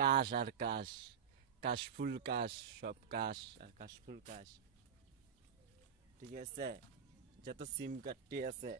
কাশ আর কাশ, কাশফুল কাশ, সব কাশ আর কাশফুল কাশ। ঠিক আছে, যত সিম কার্ডটি আছে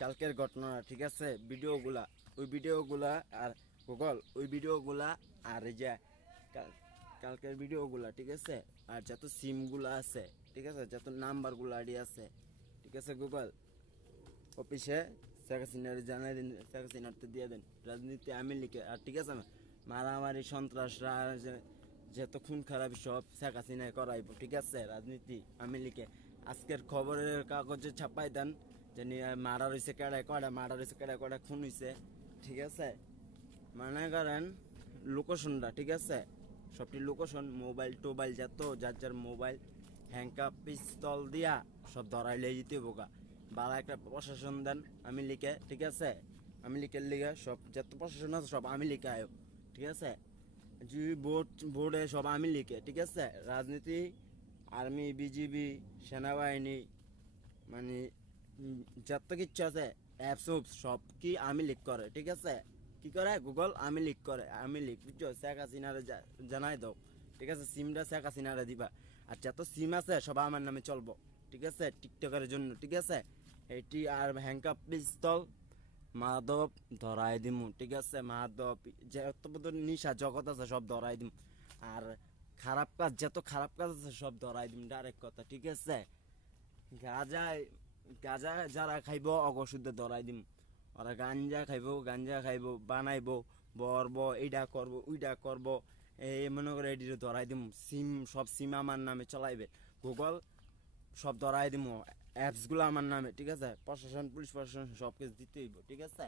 কালকের ঘটনা, ঠিক আছে, ভিডিওগুলা, ওই ভিডিওগুলা আর গুগল ওই ভিডিওগুলা আর এই যে কালকের ভিডিওগুলা, ঠিক আছে, আর যত সিমগুলা আছে, ঠিক আছে, যত নাম্বারগুলো আইডি আছে, ঠিক আছে, গুগল অফিসে শেখ হাসিনার জানাই দিন, শেখ হাসিনারতে দিয়ে দেন। রাজনীতি আমি লিখে আর, ঠিক আছে, মারামারি সন্ত্রাসরা যত খুন খারাপ সব শেখ হাসিনায় করাইব, ঠিক আছে, রাজনীতি আমি লিখে। আজকের খবরের কাগজে ছাপাই দেন যে মারা রয়েছে কেড়ায় কড়া, মারা রয়েছে কেড়ায় কড়া, খুন হয়েছে, ঠিক আছে। মনে করেন লোকেশনটা, ঠিক আছে, সবটি লোকেশন, মোবাইল টোবাইল যত যার যার মোবাইল হ্যাংকা পিস্তল দিয়া সব ধরাইলে যেতে বোকা। বালা একটা প্রশাসন দেন আমি লিখে, ঠিক আছে, আমি লিখে লিখে সব যত প্রশাসন আছে সব আমি লিখে আয়ো, ঠিক আছে। যে বোর্ডে সব আমি লিখে, ঠিক আছে। রাজনীতি, আর্মি, বিজিবি, সেনাবাহিনী, মানে যত কিচ্ছু আছে অ্যাপস সব কি আমি লিক করে, ঠিক আছে। কি করে গুগল আমি লিক করে, আমি লিক, বুঝছো, শেখ হাসিনারে জানাই দাও, ঠিক আছে। সিমটা শেখ হাসিনারে দিবা, আর যত সিম আছে সব আমার নামে চলবো, ঠিক আছে, টিকটকের জন্য, ঠিক আছে। এটি আর হ্যাংকা পিস্তল মাদব ধরাই দিমু, ঠিক আছে, মাদব যত নিশা জগৎ আছে সব ধরাই দিম, আর খারাপ কাজ যত খারাপ কাজ আছে সব ধরাই দিম, ডাইরেক্ট কথা, ঠিক আছে। গাঁজা গাঁজা যারা খাইব অগশুদ্ধ ধরাই দিম, ওরা গাঞ্জা খাইব বানাইব, বরব, এইটা করব ওইটা করব, এই মনে করে এটি ধরাই দিম। সিম সব সিম আমার নামে চলাইবে, গুগল সব ধরাই দিম, অ্যাপসগুলো আমার নামে, ঠিক আছে। প্রশাসন, পুলিশ প্রশাসন সব কিছু দিতে হইব, ঠিক আছে।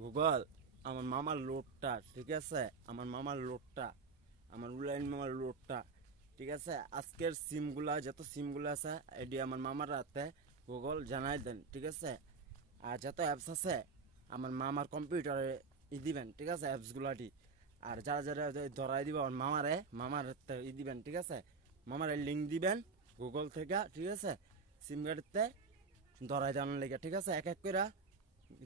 গুগল আমার মামার লোডটা, ঠিক আছে, আমার মামার লোডটা, আমার উলাইন মামার লোডটা, ঠিক আছে। আজকের সিমগুলা যত সিমগুলা আছে এটি আমার মামার হাতে গুগল জানাই দেন, ঠিক আছে। আর যত অ্যাপস আছে আমার মামার কম্পিউটারে দিবেন, ঠিক আছে, অ্যাপসগুলাটি। আর যারা যারা ধরাই দিব আমার মামার দিবেন, ঠিক আছে। মামার লিঙ্ক দিবেন গুগল থেকে, ঠিক আছে, সিম কার্ডতে ধরাই দেওয়ার লেগে, ঠিক আছে। এক এক করে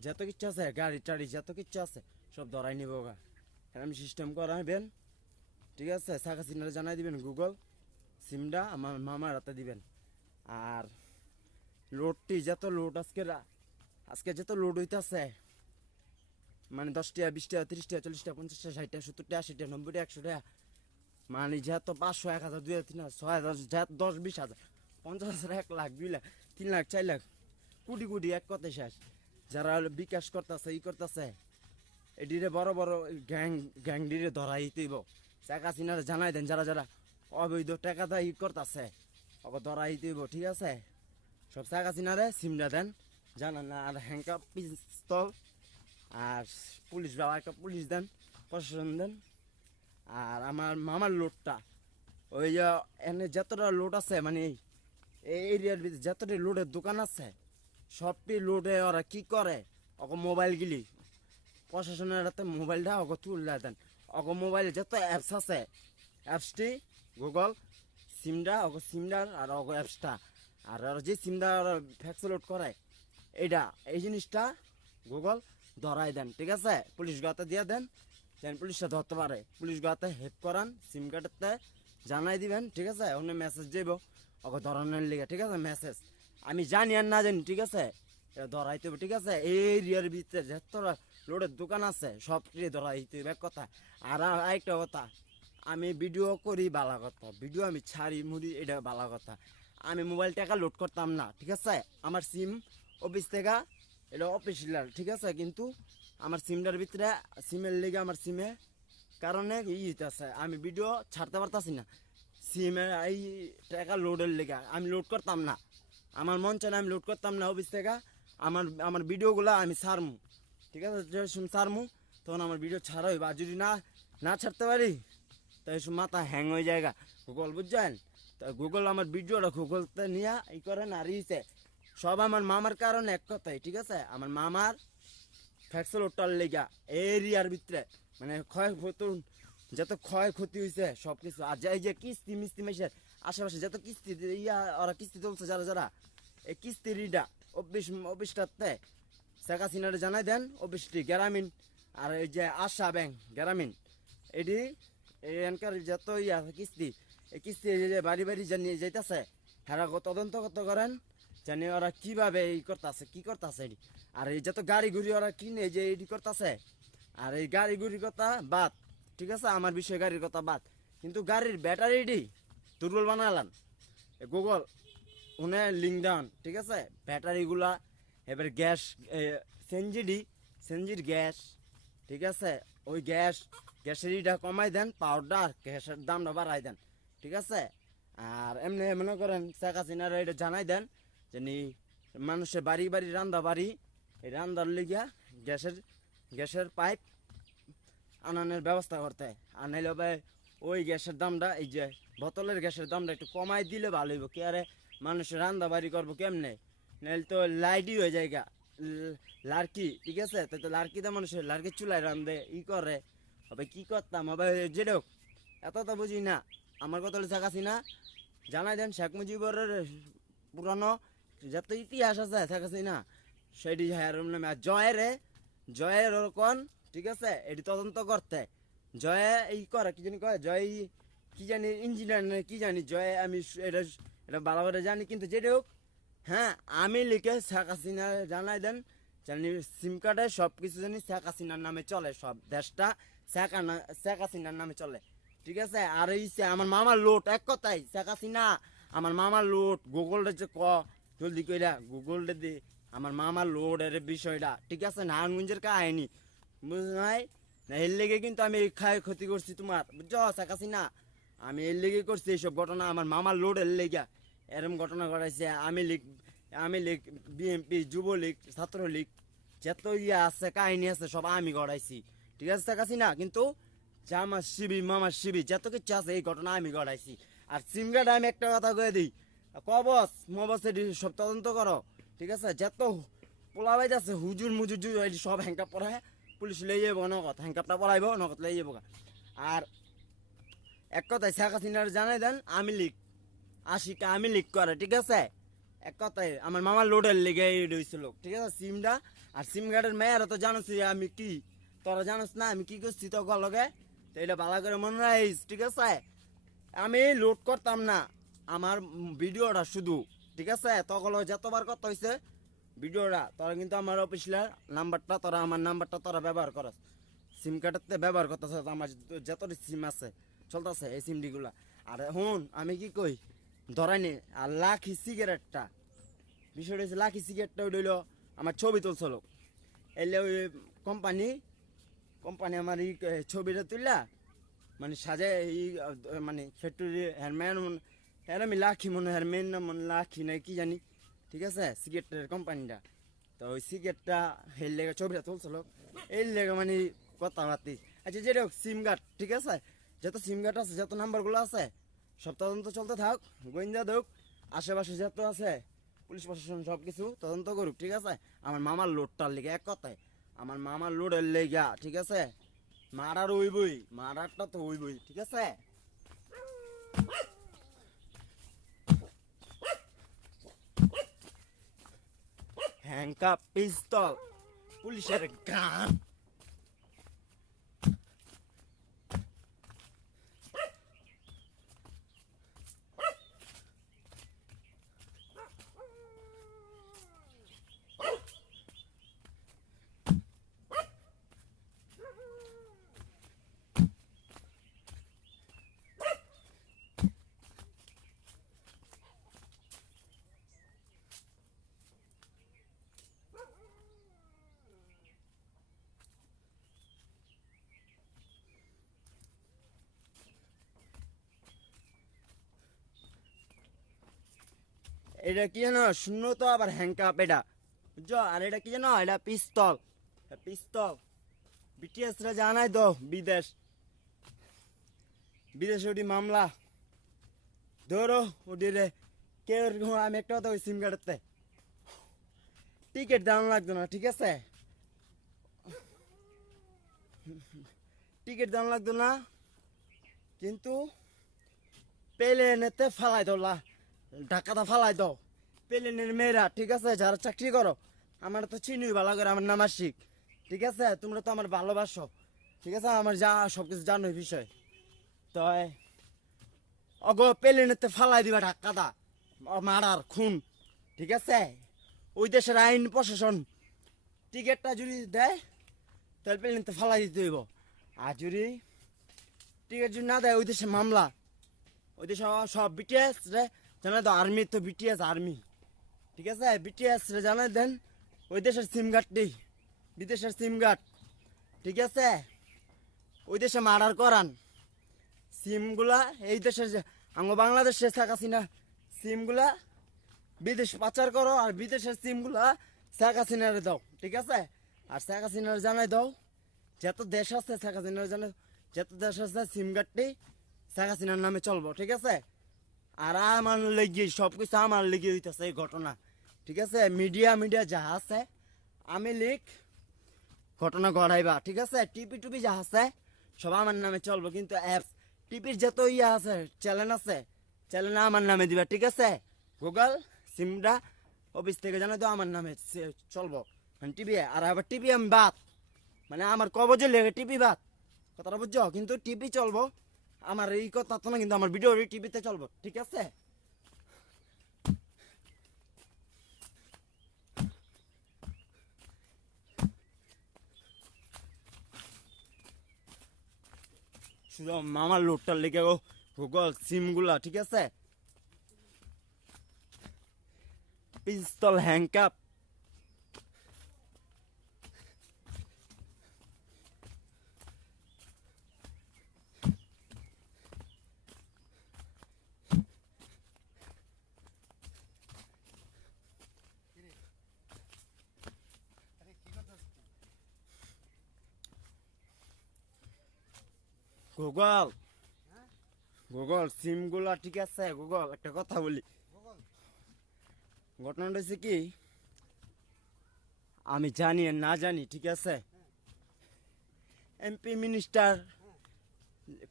যত কিচ্ছু আছে গাড়ি টাড়ি যত কিচ্ছু আছে সব ধরাই নিব গা, আমি সিস্টেম করাবেন, ঠিক আছে। শেখ হাসিনারে জানাই দিবেন গুগল সিমটা আমার মামার হাতে দিবেন। আর লোডটি যত লোড আজকে যত লোড হইতেছে, মানে 10 টাকা 20 টাকা 30 টাকা 40 টাকা 50 টাকা 60 টাকা 70 টাকা 80 টাকা 90 টাকা 100 টাকা, মানে যত 500 1000 2000 3000 4000 10 20,000 50,000 1 লাখ 2 লাখ 3 লাখ 4 লাখ কোটি কোটি, এক কথায় শেষ। যারা বিকাশ করতেছে করতেছে এটিরে বড় বড় গ্যাং ডিরে ধরাই দিব। শেখ হাসিনারে জানাই দেন যারা যারা অবৈধ টাকা দেয় করতেছে ওকে ধরাই দিব, ঠিক আছে। সব শেখ হাসিনারে সিমটা দেন, জানান না। আর হ্যাংকা পিস্তল আর পুলিশ বাবা একটা পুলিশ দেন, প্রশাসন দেন। আর আমার মামার লোডটা, ওই যে এনে যতটা লোড আছে, মানে এই এরিয়ার ভিতরে যতটা লোডের দোকান আছে সবটি লোডে ওরা কি করে, ওকে মোবাইল গিলি প্রশাসনের হাতে মোবাইলটা ওকে তুলে দেন। ওকে মোবাইলে যত অ্যাপস আছে অ্যাপসটি গুগল সিমটা ওকে সিমটার আর ওকে অ্যাপসটা, আর ওরা যে সিমটা ওরা ফ্যাক্স লোড করে এইটা, এই জিনিসটা গুগল ধরাই দেন, ঠিক আছে। পুলিশ গাতে দিয়ে দেন, যেন পুলিশটা ধরতে পারে। পুলিশ গাতে হেল্প করান, সিম কার্ডতে জানাই দিবেন, ঠিক আছে। অন্য মেসেজ যাইব ওকে ধরানোর লিগে, ঠিক আছে, মেসেজ আমি জানি আর না জানি, ঠিক আছে, এটা ধরাইতে হবে, ঠিক আছে। এই এরিয়ার ভিতরে যতটা লোডের দোকান আছে সব ধরাইতে হবে, এক কথা। আর আরেকটা কথা, আমি ভিডিও করি বালা কথা, ভিডিও আমি ছাড়ি মুড়ি, এটা বালা কথা। আমি মোবাইল টাকা লোড করতাম না, ঠিক আছে। আমার সিম অফিস থেকে, এটা অফিসিয়াল, ঠিক আছে, কিন্তু আমার সিমটার ভিতরে সিমের লেগে আমার সিমে কারণে আছে, আমি ভিডিও ছাড়তে পারতাছি না সিমে এই টাকা লোডের লেগে। আমি লোড করতাম না, আমার মন চায় না আমি লোড করতাম না অফিস থেকে। আমার আমার ভিডিওগুলো আমি ছাড়মু, ঠিক আছে, যখন ছাড়মু তখন আমার ভিডিও ছাড়া হইব। আর যদি না না ছাড়তে পারি তাই মাথা হ্যাং হয়ে যায় গুগল, বুঝছেন। তা গুগল আমার ভিডিওটা গুগলতে নিয়ে ই করেন। আর ইসে সব আমার মামার কারণে, এক কথাই, ঠিক আছে। আমার মামার ফ্যাক্সল ওটার লেগা এরিয়ার ভিতরে মানে ক্ষয় যত ক্ষয়ক্ষতি হয়েছে সব কিছু, আর এই যে কিস্তি মিস্তি মেসের আশেপাশে যত কিস্তি ইয়া ওরা কিস্তি তুলছে যারা যারা, এই কিস্তির ইটা অফিসটাতে শেখ হাসিনারে জানাই দেন, অফিসটি গ্রামীণ, আর এই যে আশা ব্যাংক গ্রামীণ, এটি এখানকার যত ইয়া কিস্তি, এই কিস্তি যে বাড়ি বাড়ি জানিয়ে যাইতেছে, হ্যাঁ তদন্ত করতে করেন জানি ওরা কিভাবে এই করতেছে কি করতেছে এটি। আর এই যত গাড়ি ঘুরি ওরা কিনে যে এটি করতেছে, আর এই গাড়ি ঘুরির কথা বাদ, ঠিক আছে আমার বিষয়ে গাড়ির কথা বাদ, কিন্তু গাড়ির ব্যাটারিটি দুর্বল বানালাম গুগল উনি লিঙ্ক ডাউন, ঠিক আছে ব্যাটারিগুলা, এবার গ্যাস সেনজির গ্যাস, ঠিক আছে ওই গ্যাসের ইটা কমাই দেন, পাউডার গ্যাসের দামটা বাড়াই দেন, ঠিক আছে। আর এমনি মনে করেন শেখ হাসিনার এটা জানাই দেন যে মানুষের বাড়ি বাড়ি রান্দা বাড়ি, এই রান্দার লিগিয়া গ্যাসের পাইপ আনানোর ব্যবস্থা করতে, আর নাইলে ভাই ওই গ্যাসের দামটা এই যে বোতলের গ্যাসের দামটা একটু কমাই দিলে ভালো হইব, কি আরে মানুষের রান্না বাড়ি করবো কেমনে, নাহলে তো লাইটই হয়ে যায় লার্কি, ঠিক আছে তো লার্কিতে মানুষের লার্কির চুলায় রান্ধে করে, হবে কি করতাম হবে যেটা এত তো বুঝি না। আমার কথা হলে শেখ হাসিনা জানাই দেন শেখ মুজিবুর পুরানো যত ইতিহাস আছে শেখ হাসিনা সেটি নামে, আর জয়ের ওরকম, ঠিক আছে এটি তদন্ত করতে, জয়ে এই করে কি জানি কয় জয় কি জানি ইঞ্জিনিয়ার কি জানি জয়, আমি এটা এটা ভালো করে জানি, কিন্তু যেটা হোক হ্যাঁ আমি লিখে শেখ হাসিনা জানাই দেন জানি সিম কার্ডে সব কিছু জানি শেখ হাসিনার নামে চলে, সব দেশটা শেখ হাসিনার নামে চলে, ঠিক আছে। আর এই আমার মামার লোট এক কথাই শেখ হাসিনা আমার মামার লোট, গুগলটা যে জলদি কইরা গুগলটা দি আমার মামার লোড এর বিষয়টা, ঠিক আছে নারায়ণগঞ্জের কাহিনী বুঝ নাই না, এর লেগে কিন্তু আমি ক্ষতি করছি তোমার, বুঝছো শেখ হাসিনা আমি এর লেগে করছি এইসব ঘটনা, আমার মামার লোড এর লেগে এরম ঘটনা ঘটাইছে, আমি লীগ বিএনপি যুবলীগ ছাত্রলীগ যত ইয়ে আছে কাহিনী আছে সব আমি ঘটাইছি, ঠিক আছে শেখ হাসিনা, কিন্তু জামার শিবির মামার শিবির যত কিছু আছে এই ঘটনা আমি ঘটাইছি। আর সিমগার্ড আমি একটা কথা কয়ে দিই, কবস মবসের সব তদন্ত করো, ঠিক আছে যত পোলাবাই আছে হুজুর মুজুর সব হ্যাঙ্কাপ পড়ায় পুলিশ লই যাবো নগদ, হ্যাঙ্কাপটা পড়াইব নগদ লই যাবো। আর এক কথায় শেখ হাসিনার জানাই দেন আমি লিখ আশিকা আমি লিক করে, ঠিক আছে এক কথায় আমার মামার লোডের লেগে হয়েছিল, ঠিক আছে সিমটা। আর সিম কার্ডের মেয়েরা তো জানোস আমি কি, তোরা জানোস না আমি কি করছি তো লগে, তো এটা ভালো করে মনে রাখিস, ঠিক আছে আমি লোড করতাম না আমার ভিডিওটা শুধু, ঠিক আছে তখন যতবার কত হয়েছে ভিডিওটা, তোরা কিন্তু আমার অফিসিয়াল নাম্বারটা তোরা আমার নাম্বারটা তোরা ব্যবহার করস, সিম কার্ডের ব্যবহার করতেছ আমার যত সিম আছে চলতেছে এই সিমডিগুলা। আর হুন আমি কি কই ধরাইনি, আর লাখি সিগারেটটা বিষয়টা হচ্ছে লাখি সিগারেটটা উঠল আমার ছবি তুলছিল, এলে ওই কোম্পানি আমার এই ছবিটা তুললা মানে সাজায় এই মানে ফ্যাক্টরি হ্যারম্যান আমি লাখি মনে হ্যারম্যান না মনে লাখি নাই কি জানি, ঠিক আছে সিগারেটের কোম্পানিটা, তো ওই সিগারেটটা এর লেগে ছবিটা তুলছিল, এর লেগে মানে কথাবার্তি। আচ্ছা যেটা হোক সিম কার্ড, ঠিক আছে যত সিম কার্ড আছে যত নাম্বারগুলো আছে সব তদন্ত চলতে থাক, গোয়েন্দা হোক আশেপাশে যত আছে পুলিশ প্রশাসন সব কিছু তদন্ত করুক, ঠিক আছে আমার মামার লোডটার লেগে এক কথায় আমার মামার লোডের লেগা, ঠিক আছে মারার মারারটা তো হইবই, ঠিক আছে। হ্যাংকাপ পিস্তল পুলিশের গান, এটা কি জানো শূন্য তো আবার হ্যাংকাপ এটা বুঝছো, আর এটা কি জানো এটা পিস্তল, পিস্তল বিটিএস রা জানাই তো বিদেশে ওটি মামলা ধরো ওটি রে কে আমি একটা কথা ওই সিম কার্ডতে টিকিট দেওয়ানো লাগতো না, ঠিক আছে টিকিট দেওয়ানো লাগতো না, কিন্তু প্লেনেতে ফালাই দাও, ঢাকাটা ফালাই দাও। প্লেনের মেয়েরা ঠিক আছে যারা চাকরি করো, আমার তো চিনি ভালো করে, আমার নাম আশিক, ঠিক আছে? তোমরা তো আমার ভালোবাসো, ঠিক আছে? আমার যা সব কিছু জানো এই বিষয়। তো অগো প্লেনেতে ফালাই দিবা ঢাকাটা, মারার খুন, ঠিক আছে? ওই দেশের আইন প্রশাসন টিকিটটা যদি দেয় তাহলে প্লেনেতে ফালাই দিতে হইব। আর যদি টিকিট যদি না দেয় ওই দেশে মামলা। ওই দেশে সব বিটিএস রে জানাই দাও, আর্মি তো বিটিএস আর্মি, ঠিক আছে? বিটিএস রে জানাই দেন ওই দেশের সিম কার্ড নেই, বিদেশের সিম কার্ড, ঠিক আছে? ওই দেশে মার্ডার করান সিমগুলা। এই দেশের যে বাংলাদেশে শেখ হাসিনা সিমগুলা বিদেশ পাচার করো, আর বিদেশের সিমগুলা শেখ হাসিনারে দাও, ঠিক আছে? আর শেখ হাসিনার জানাই দাও যত দেশ আছে, শেখ হাসিনার জানাই যত দেশ আছে সিম কার্ডটি শেখ হাসিনার নামে চলবো, ঠিক আছে? আর আমার লেগে সব কিছু আমার লেগে হইতেছে এই ঘটনা, ঠিক আছে? মিডিয়া যা আছে আমি লিখ ঘটনা ঘটাইবা, ঠিক আছে? টিপি টুপি যা আছে সব আমার নামে চলবো, কিন্তু অ্যাপস টিপির যত ইয়া আছে চ্যানেল আছে, চ্যানেল আমার নামে দিবা, ঠিক আছে? গুগল সিমটা অফিস থেকে জানো তো আমার নামে চলবো মানে টিভি। আর আবার টিভি আমি বাদ, মানে আমার কবজে লেগে টিভি বাদ, কথাটা বুঝছো? কিন্তু টিভি চলবো, আমার এই কথা তো না, কিন্তু আমার ভিডিও টিভিতে চলবো, ঠিক আছে? শুধু মামার লোডটার লেগে গুগল সিমগুলা, ঠিক আছে? পিস্তল হ্যাংকাপ গুগল গুগল সিমগুলা, ঠিক আছে? গুগল একটা কথা বলি, ঘটনাটা হচ্ছে কি আমি জানি আর না জানি, ঠিক আছে? এমপি মিনিস্টার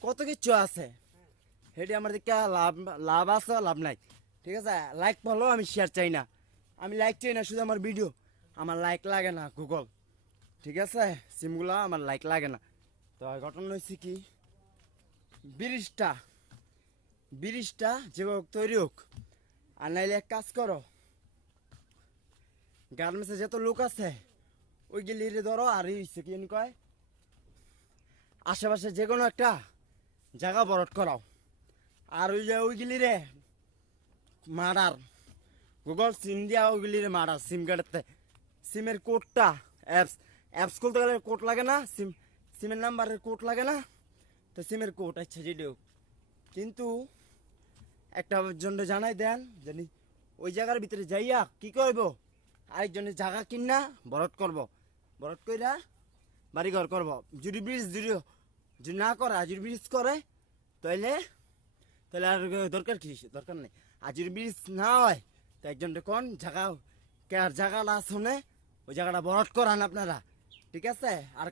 কত কিছু আছে, সেটি আমার দিকে লাভ লাভ আছে লাভ নাই, ঠিক আছে? লাইক ভালো, আমি শেয়ার চাই না, আমি লাইক চাই না শুধু আমার ভিডিও, আমার লাইক লাগে না গুগল, ঠিক আছে? সিমগুলা আমার লাইক লাগে না। তো ঘটনা হয়েছে কি, ব্রিজটা ব্রিজটা যেভাবে তৈরি হোক, আর নাইলে এক কাজ করো, গার্মেন্টসে যত লোক আছে ওইগুলি ধরো, আর কি কয় আশেপাশে যে কোনো একটা জায়গা বরট করাও, আর ওই যে ওইগুলি রে মার্ডার, গুগল সিম দিয়া ওইগুলি রে মার্ডার, সিম কার্ডেতে সিমের কোডটা অ্যাপস খুলতে গেলে কোড লাগে না, সিমের নাম্বারের কোড লাগে না, তো সিমের কোড আচ্ছা যেটিও, কিন্তু একটা জন্য জানাই দেন জানি ওই জায়গার ভিতরে যাইয়া কি করব, আরেকজনের জায়গা কিনা বরট করব, বরট কইরা বাড়িঘর করব। যদি ব্রিজ যদি না করা, যদি ব্রিজ করে তাইলে তাহলে আর দরকার কি, দরকার নেই। আর যদি ব্রিজ না হয় তো একজনটা কোন জায়গা কার জায়গাটা শুনে ওই জায়গাটা বরট করান আপনারা, ঠিক আছে? আর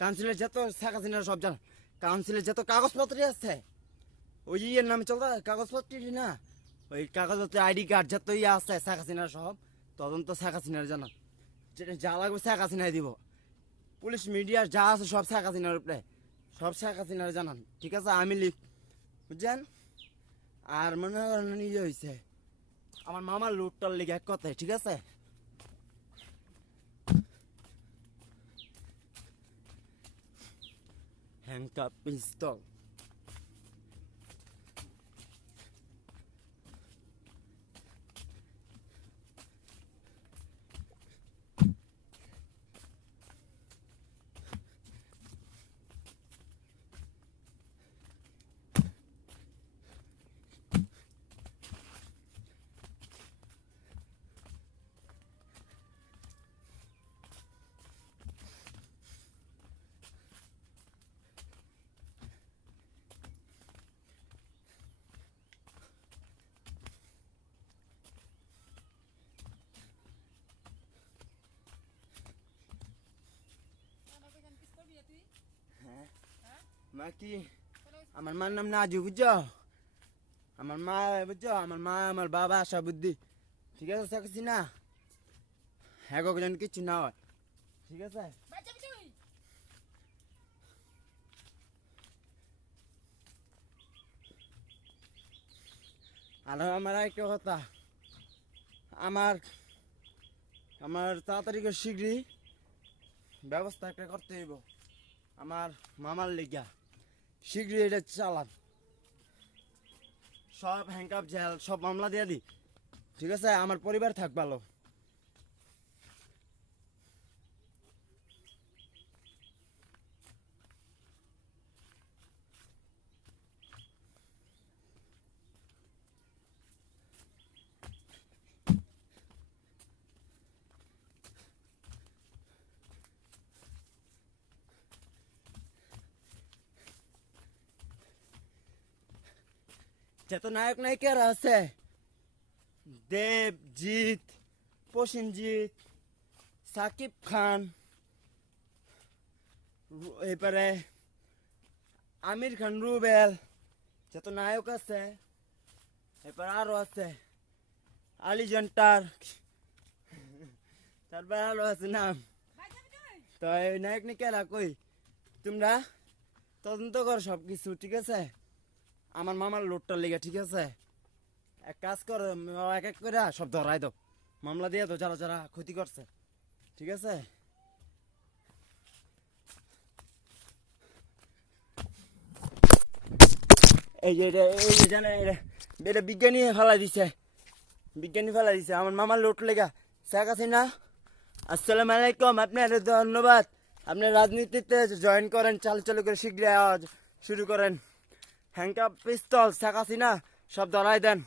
কাউন্সিলের যত শেখ হাসিনার সব জান, কাউন্সিলের যত কাগজপত্র আছে ওই ইয়ের নামে চলতে কাগজপত্র না, ওই কাগজপত্র আইডি কার্ড যত ইয়ে আছে শেখ হাসিনার সব তদন্ত শেখ হাসিনার জানা, যেটা যা লাগবে শেখ হাসিনায় দিব। পুলিশ মিডিয়ার যা আছে সব শেখ হাসিনার উপরে, সব শেখ হাসিনার জানান, ঠিক আছে? আমি লিখ বুঝছেন? আর মনে করেন নিজে হয়েছে আমার মামার লুটটার লেগে এক কথায়, ঠিক আছে? হ্যাংকাপ পিস্তল হ্যাঁ মা কি আমার মার নাম নাজু, বুঝছো? আমার মা, বুঝছো, আমার মা আমার বাবা আশা বুদ্ধি, ঠিক আছে? শেখ হাসিনা হ্যাঁ যেন কিছু না হয়, ঠিক আছে? আর আমার একটা কথা, আমার আমার তাড়াতাড়ি করে শীঘ্রই ব্যবস্থা একটা করতে হইব আমার মামার লেগা, শীঘ্রই এটা চালান, সব হ্যাংকাপ জেল সব মামলা দিয়ে দি, ঠিক আছে? আমার পরিবার থাক ভালো। যত নায়ক নায়িকারা আছে, দেবজিৎ, প্রসেনজিৎ, সাকিব খান, এরপরে আমির খান, রুবেল, যত নায়ক আছে, এরপরে আরো আছে আলি জন্টার, তারপরে আরো আছে নাম। তো এই নায়ক নায়িকারা কই, তোমরা তদন্ত করো সব কিছু, ঠিক আছে? আমার মামার লোডটার লেগে, ঠিক আছে? এক কাজ করো, এক এক করে সব ধরাই দাও, মামলা দিয়ে দাও যারা যারা ক্ষতি করছে, ঠিক আছে? এই যে এই যে জানে এটা বিজ্ঞানী ফেলাই দিছে, বিজ্ঞানী ফেলাই দিছে আমার মামার লোড লেগা। শেখ হাসিনা আসসালামু আলাইকুম, আপনার ধন্যবাদ, আপনি রাজনীতিতে জয়েন করেন, চালু চালু করে শীঘ্রই শুরু করেন, হ্যাংকাপ পিস্তল শেখ হাসিনা সব ধরাই দেন।